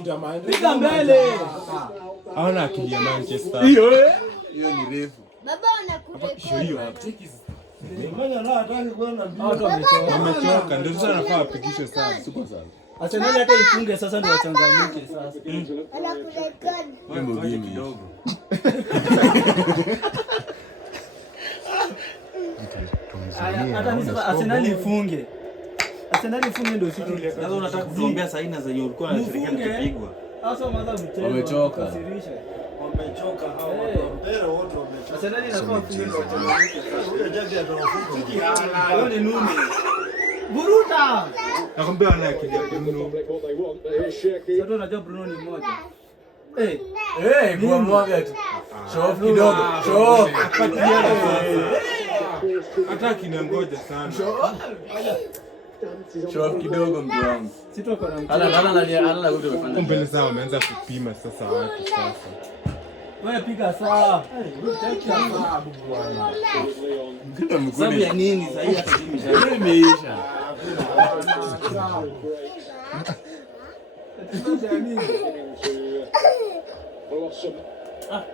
Piga mbele. Haona akili ya Manchester. Hiyo ni refu. Baba anakurekodi. Hiyo hapo. Mmoja na hataki kwenda mbio. Wamechoka ndio sasa nafaa apigishe sana. Super sana. Arsenal hata ifunge sasa ndio wachangamke sasa. Anakurekodi. Wewe mgeni kidogo. Hata nisema Arsenal ifunge. Arsenal ifunge ndio sisi. Sasa unataka kutuombea saina zenye ulikuwa unashirikiana kupigwa. Sasa mwanzo mchezo. Wamechoka. Wamechoka hao mpira wote wamechoka. Arsenal inafaa kufunga ndio wachangamke. Huyo jaji atawafunga. Hiyo ni nuni. Buruta. Nakwambia wana akili ya Bruno. Sasa unajua Bruno ni mmoja. Kwa mmoja tu. Show kidogo. Show. Hata kinangoja sana. Show kidogo mtu wangu. Sitoka na Ana wote wamefanya. Mbele zao wameanza kupima sasa watu sasa. wewe piga saa. Sababu ya nini sasa hii hata Imeisha.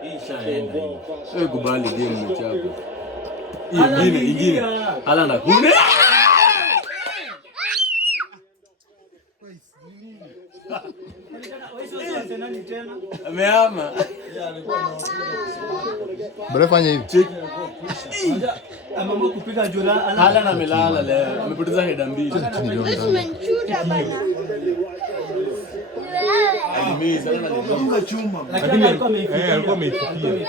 hii shaenda hii. Wewe kubali game mchapa. Ingine. Hala na kune. Ameama. Bora fanya hivi. Ameamua kupiga jura. Hala na melala leo. Amepoteza heda mbili. Usimenchuta bana. Alimeza na Lakini alikuwa ameifikia. Alikuwa ameifikia.